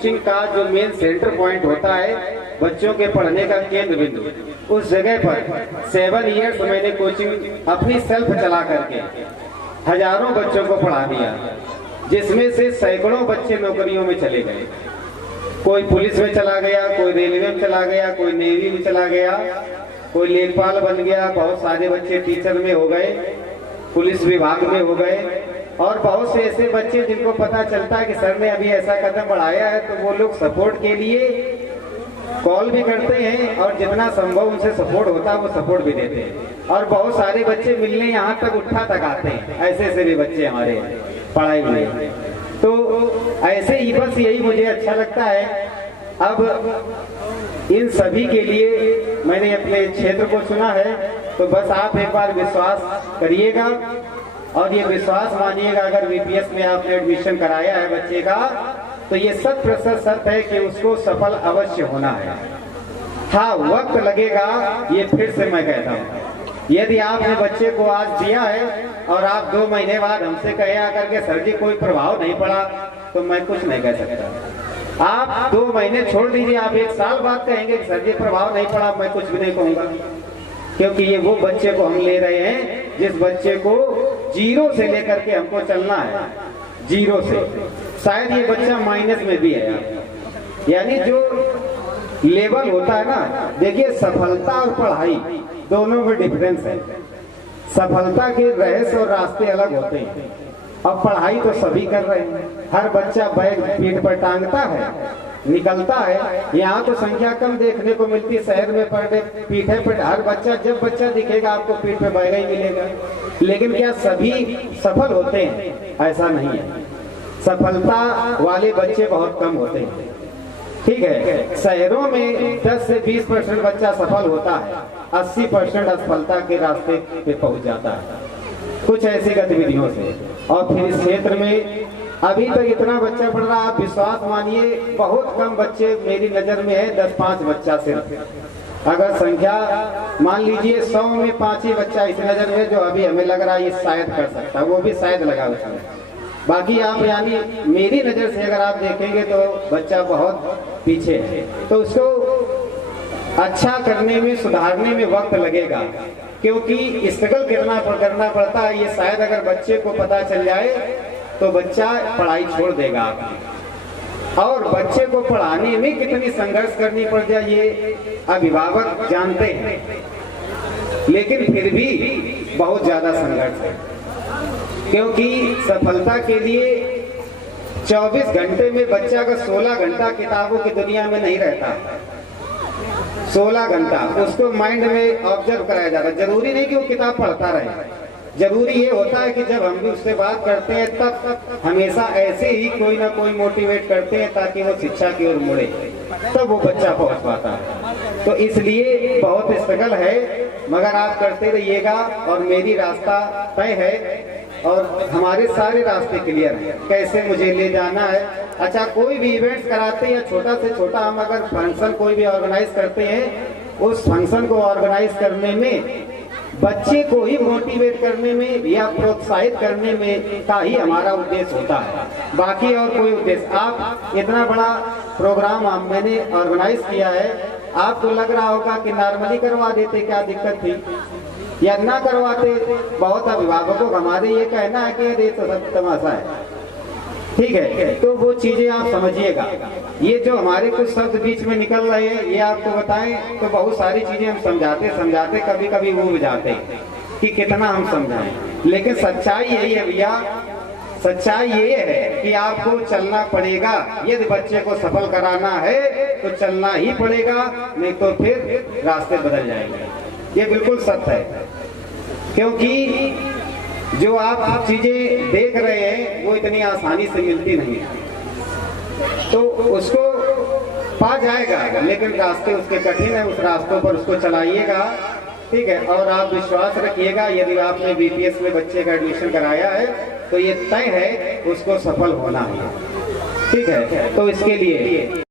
Coaching का जो main centre point होता है, बच्चों के पढ़ने का केंद्र बिंदु, उस जगह पर 7 इयर्स मैंने कोचिंग अपनी सेल्फ चला करके हजारों बच्चों को पढ़ा दिया, जिसमें से सैकड़ों बच्चे नौकरियों में चले गए। कोई पुलिस में चला गया, कोई रेलवे में चला गया, कोई नेवी में चला गया, कोई लेखपाल बन गया, बहुत सारे बच्चे टीचर में हो गए, पुलिस विभाग में हो गए। और बहुत से ऐसे बच्चे जिनको पता चलता है कि सर ने अभी ऐसा कदम बढ़ाया है, तो वो लोग सपोर्ट के लिए कॉल भी करते हैं और जितना संभव उनसे सपोर्ट होता है वो सपोर्ट भी देते हैं। और बहुत सारे बच्चे मिलने यहाँ तक उठा तक आते हैं, ऐसे ऐसे भी बच्चे हमारे पढ़ाई में। तो ऐसे ही बस यही मुझे अच्छा लगता है। अब इन सभी के लिए मैंने अपने क्षेत्र को चुना है, तो बस आप एक बार विश्वास करिएगा और ये विश्वास मानिएगा, अगर बीपीएस में आपने एडमिशन कराया है बच्चे का, तो ये 100% सत्य है कि उसको सफल अवश्य होना है। हाँ, वक्त लगेगा, ये फिर से मैं कहता हूँ। यदि आपने बच्चे को आज दिया है और आप 2 महीने बाद हमसे कहे आकर के सर जी कोई प्रभाव नहीं पड़ा, तो मैं कुछ नहीं कह सकता। आप 2 महीने छोड़ दीजिए, आप 1 साल बाद कहेंगे कि सर जी प्रभाव नहीं पड़ा, मैं कुछ भी नहीं कहूंगा। क्योंकि ये वो बच्चे को हम ले रहे हैं जिस बच्चे को 0 से लेकर के हमको चलना है, 0 से। शायद ये बच्चा माइनस में भी है, यानी जो लेवल होता है ना, देखिए सफलता और पढ़ाई दोनों में डिफरेंस है। सफलता के रहस्य और रास्ते अलग होते हैं। अब पढ़ाई तो सभी कर रहे हैं, हर बच्चा बैग पीठ पर टांगता है, निकलता है। यहाँ तो संख्या कम देखने को मिलती है, शहर में पर डे पीठे पर हर बच्चा, जब बच्चा दिखेगा आपको पीठ पे बैग ही मिलेगा। लेकिन क्या सभी सफल होते हैं? ऐसा नहीं है। सफलता वाले बच्चे बहुत कम होते हैं, ठीक है। शहरों में 10 से 20% बच्चा सफल होता है, 80% असफलता के रास्ते पे पहुंच जाता है कुछ ऐसी गतिविधियों से। और फिर इस क्षेत्र में अभी तक इतना बच्चा पढ़ रहा, आप विश्वास मानिए बहुत कम बच्चे मेरी नजर में है, 10-5 बच्चा सिर्फ। अगर संख्या मान लीजिए 100 में 5 ही बच्चा इस नजर में जो अभी हमें लग रहा है ये शायद कर सकता है, वो भी शायद लगा उसमें। बाकी आप यानी मेरी नजर से अगर आप देखेंगे तो बच्चा बहुत पीछे है। तो उसको अच्छा करने में, सुधारने में वक्त लगेगा, क्योंकि स्ट्रगल करना पड़ता है। ये शायद अगर बच्चे को पता चल जाए तो बच्चा पढ़ाई छोड़ देगा आपकी। और बच्चे को पढ़ाने में कितनी संघर्ष करनी पड़ जाए ये अभिभावक जानते हैं, लेकिन फिर भी बहुत ज्यादा संघर्ष है। क्योंकि सफलता के लिए 24 घंटे में बच्चा का 16 घंटा किताबों की दुनिया में नहीं रहता। 16 घंटा उसको माइंड में ऑब्जर्व कराया जाता है। जरूरी नहीं कि वो किताब पढ़ता रहे, जरूरी ये होता है कि जब हम भी उससे बात करते हैं तब हमेशा ऐसे ही कोई ना कोई मोटिवेट करते हैं ताकि वो शिक्षा की ओर मुड़े, तब वो बच्चा पहुंच पाता है। तो इसलिए बहुत स्ट्रगल है, मगर आप करते रहिएगा और मेरी रास्ता तय है और हमारे सारे रास्ते क्लियर हैं कैसे मुझे ले जाना है। अच्छा, कोई भी इवेंट्स कराते हैं या छोटा से छोटा हम अगर फंक्शन कोई भी ऑर्गेनाइज करते हैं, उस फंक्शन को ऑर्गेनाइज करने में बच्चे को ही मोटिवेट करने में या प्रोत्साहित करने में का ही हमारा उद्देश्य होता है, बाकी और कोई उद्देश्य। आप इतना बड़ा प्रोग्राम मैंने ऑर्गेनाइज किया है, आपको लग रहा होगा कि नॉर्मली करवा देते, क्या दिक्कत थी, या ना करवाते। बहुत अभिभावकों का हमारे ये कहना है कि ये तो सब तमाशा है, ठीक है। तो वो चीजें आप समझिएगा। ये जो हमारे कुछ शब्द बीच में निकल रहे हैं, ये आपको बताएं तो बहुत सारी चीजें हम समझाते कभी कभी वो जाते हैं कि कितना हम समझाएं। लेकिन सच्चाई यही है भैया, सच्चाई ये है कि आपको चलना पड़ेगा। यदि बच्चे को सफल कराना है तो चलना ही पड़ेगा, नहीं तो फिर रास्ते बदल जाएंगे। ये बिल्कुल सत्य है, क्योंकि जो आप चीजें देख रहे हैं वो इतनी आसानी से मिलती नहीं है। तो उसको पा जाएगा, लेकिन रास्ते उसके कठिन है, उस रास्तों पर उसको चलाइएगा, ठीक है। और आप विश्वास रखिएगा, यदि आपने बीपीएस में बच्चे का एडमिशन कराया है तो ये तय है उसको सफल होना है, ठीक है। तो इसके लिए